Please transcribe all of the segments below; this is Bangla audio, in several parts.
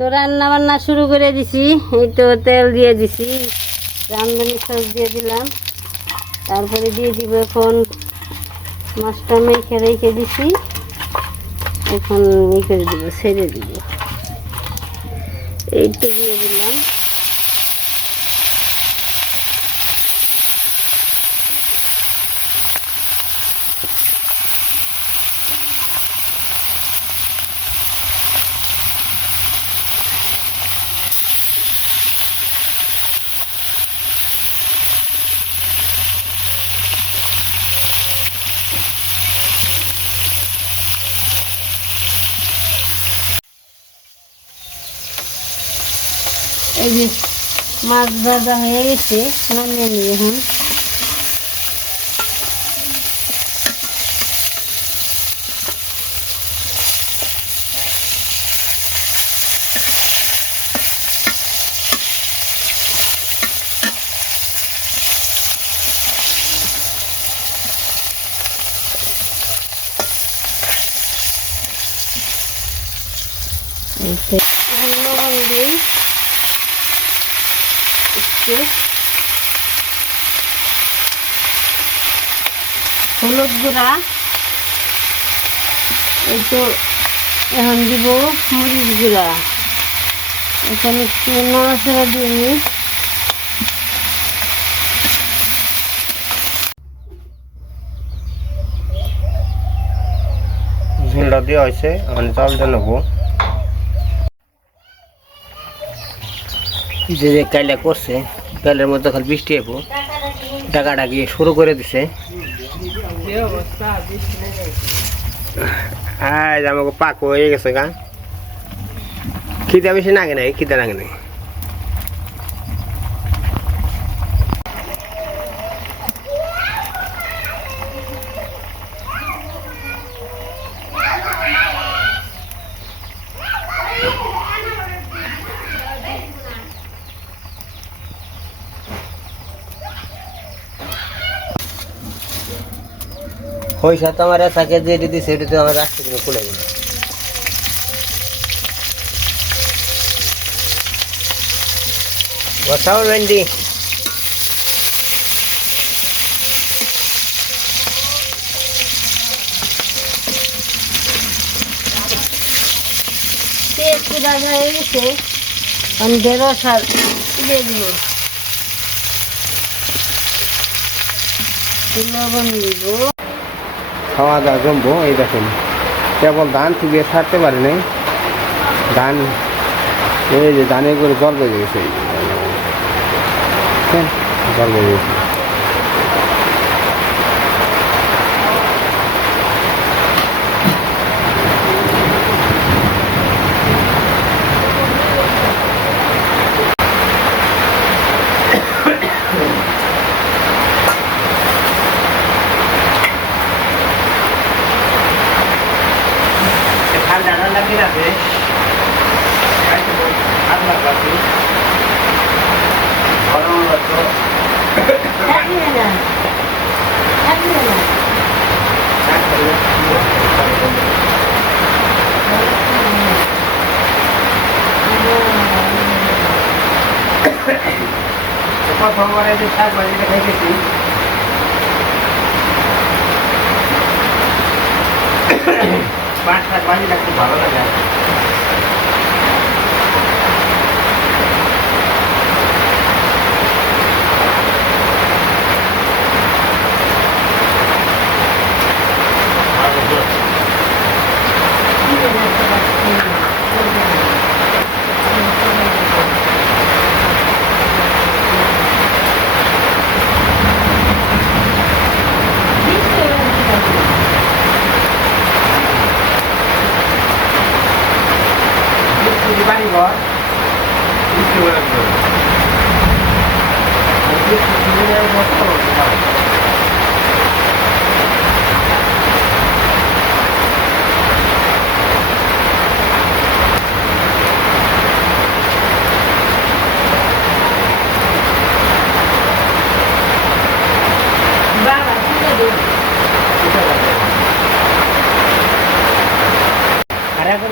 তো রান্না বান্না শুরু করে দিছি। এই তো তেল দিয়ে দিছি, রাঁধুনি সস দিয়ে দিলাম, তারপরে দিয়ে দিব এখন মাছটা মেখে রেখে দিছি, এখন ই করে দিব, ছেড়ে দিব। এইটা দিয়ে দিলাম। এই যে মাছ ভাজা হয়ে গেছে, নামিয়ে নিই এখন। এখন লবণ দিই একটু, হলুদ গুঁড়া, এই তো এখন দিব মরিচ গুঁড়া, এখানে একটু নাড়াচাড়া দিয়ে নিই। ঝোলটা দেওয়া হয়েছে, এখন চালটা নেবো। যে কাইলা করছে, কাইলের মধ্যে খালি বৃষ্টি হবো, ডাকাডাকি শুরু করে দিছে। হ্যাঁ, আমাকে পাক হয়ে গেছে গা, খিদা বেশি নাগে নাই, খিদা লাগে নাই। পয়সা তো আমার থাকে যে দিদি সেটা তো আমার রাখতে দিন খুলে গেল। বসাও ভেন্ডি, একটু ভাজা হয়ে গেছে, আমি ঢেঁড়স আর দিয়ে দিব, লবণ দিব। খাওয়া দাওয়া জমবো। এই দেখেন, কেবল ধান থুবিয়ে ছাড়তে পারি নাই, ধান এই যে ধানের করে জল বেজে গেছে, জল বেজে গেছে। ঠান্ডা ঠান্ডা দিন আছে, গরম লাগতো। প্রথমবারে যে শাক ভাজিটা খাইতেছি, পাঁচ শাক ভাজিটা খুব ভালো লাগে। ঘর আর এখন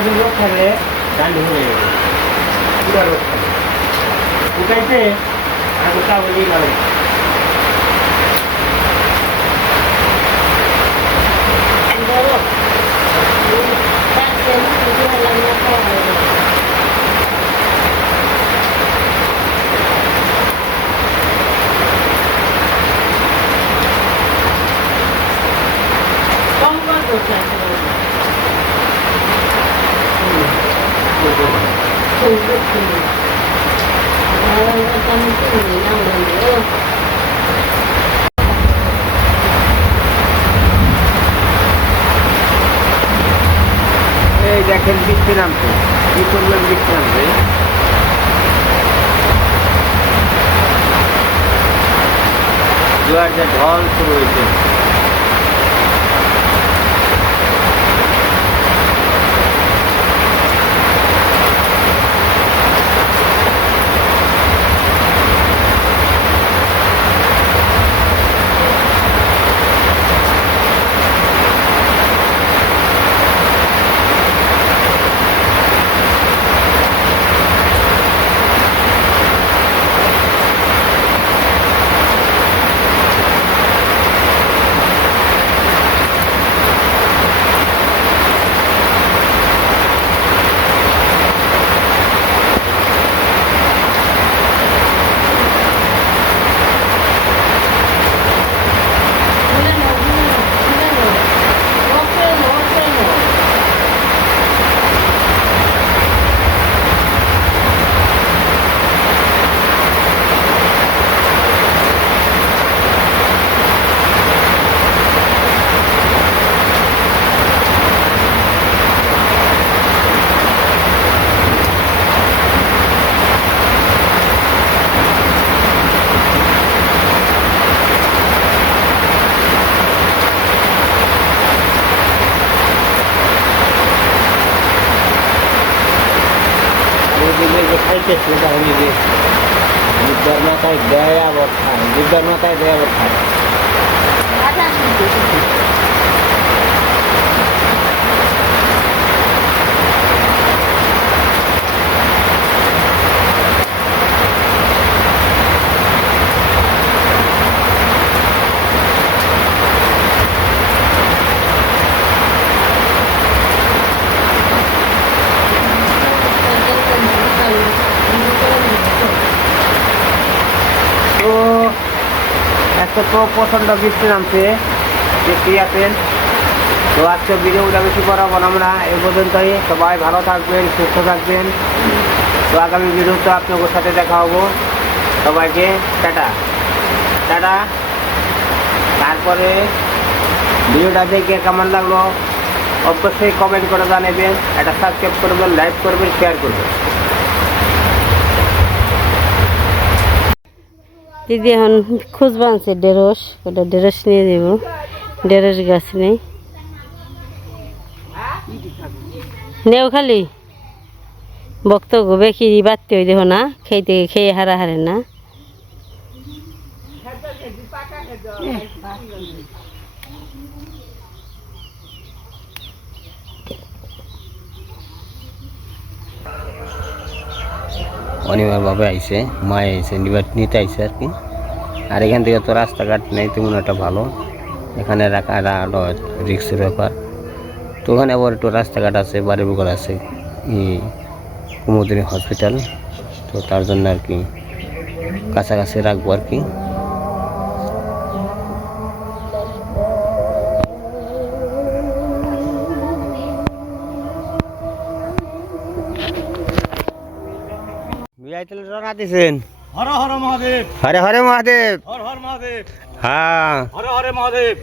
সারাদিন রোদ থাকলে ধান হয়ে যাবে পুরো রোদ থাকে উঠাইতে আর ওটা বলি লাগে এই দেখেন বৃষ্টি নামছে কি পরিমাণ বৃষ্টি নামছে জোয়ার যে ঢল শুরু হয়েছে খাইতেছে তাহলে যে বুদ্ধর মাথায় দেয় আবার খায় বুদ্ধর মাথায় দেয় আবার খায় তো তো প্রচণ্ড বৃষ্টি নামছে দেখতেই আছেন তো আজকে ভিডিওটা বেশি করাবো না আমরা এ পর্যন্তই সবাই ভালো থাকবেন সুস্থ থাকবেন তো আগামী ভিডিওতে আপনাদের সাথে দেখা হবো সবাইকে টাটা টাটা তারপরে ভিডিওটা দেখে কেমন লাগলো অবশ্যই কমেন্ট করে জানাবেন একটা সাবস্ক্রাইব করবেন লাইক করবেন শেয়ার করবেন দিদি এখন খুঁজবা আনছে ঢেঁড়স ওটা ঢেঁড়স নিয়ে দেব ঢেঁড়স গাছ নেই নেও খালি বক্ত গো বেশি বাড়তে হই দেখো না খেতে খেয়ে হারা হারে না অনিবার বাবা আইসে মা আইসে নিতে আইসে আর কি আর এখান থেকে তো রাস্তাঘাট নেই তেমন একটা ভালো এখানে রাখা রিক্সের ব্যাপার তো ওখানে আবার একটু রাস্তাঘাট আছে বাড়ি বুকার আছে কুমুদিনী হসপিটাল তো তার জন্য আর কি কাছাকাছি রাখবো আর কি রওনা দিয়েছেন হর হর মহাদেব হরে হরে মহাদেব হর হর মহাদেব হ্যাঁ হর হরে মহাদেব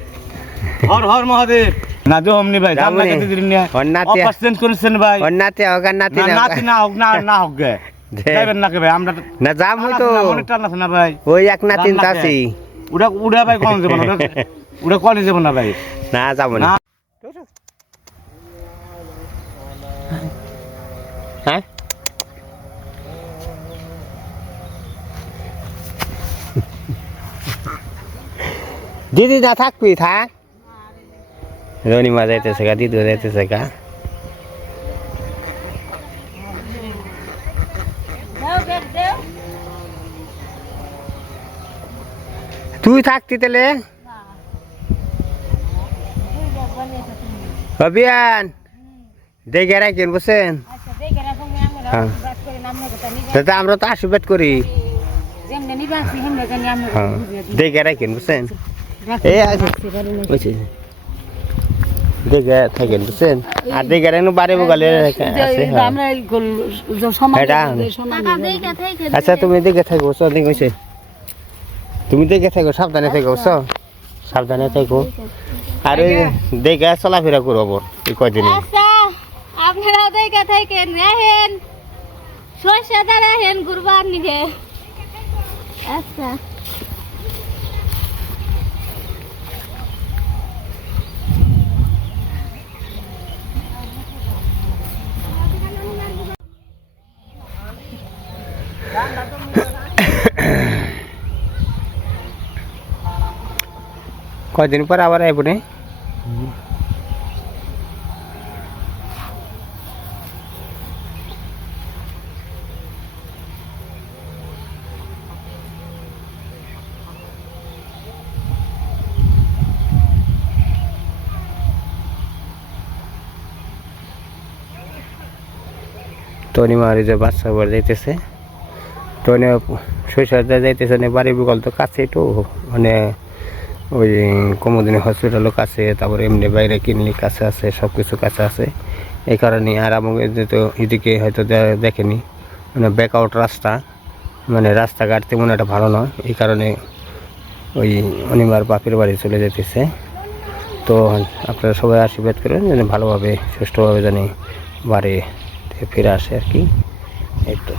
হর হর মহাদেব না जो हमने भाई जान लगे दिन ने অন্নাতে অপারেশন করেছেন ভাই অন্নাতে হোক নাতি না নাতি না হোক না হোক গে যাবেন না কে ভাই আমরা না যাম হই তো মনিটর না না ভাই ওই এক নাতিন তাছি উড়া উড়া ভাই কোন যাব না উড়া কোন যাব না ভাই না যাব না হ্যাঁ দিদি না থাকবি থাক রনিমা যাইতেছে গা দিদিও যাইতেছে গা তুই থাকতি তাহলে অভিয়ান দেখে রাখেন বুঝছেন হ্যাঁ দাদা আমরা তো আশীর্বাদ করি হ্যাঁ দেখে রাখেন বুঝছেন এই আছে বুঝছি দেখে থাকেন বুঝছেন আর দেখে রাখেন বাড়ি বগালে আছে আচ্ছা তুমি দেখে থাকো বুঝছো দেখছে তুমি দেখে থাকো সাবধানে থাকো বুঝছো সাবধানে থাকো আর দেখে চলাফেরা করবো এই কয়দিনে আপনারাও দেখে থাকেন রাহেন সরষেটা রাহেন কুরবান নিকে আচ্ছা কয়দিন পর আবার আইব নে টনি মারি যে বাচ্চা বার যাইতেছে টনি শৈশবটা যাইতেছে না বাড়ি বিকল তো কাছে একটু মানে ওই কুমুদিনী হসপিটালও কাছে তারপরে এমনি বাইরে ক্লিনিক কাছে আছে সব কিছু কাছে আছে এই কারণে আর আমাকে তো এদিকে হয়তো দেখেনি মানে ব্যাকআউট রাস্তা মানে রাস্তাঘাট তেমন একটা ভালো নয় এই কারণে ওই অনিমার বাপের বাড়ি চলে যেতেছে তো আপনারা সবাই আশীর্বাদ করেন যেন ভালোভাবে সুষ্ঠুভাবে জানি বাড়ি ফিরে আসে আর কি এই তো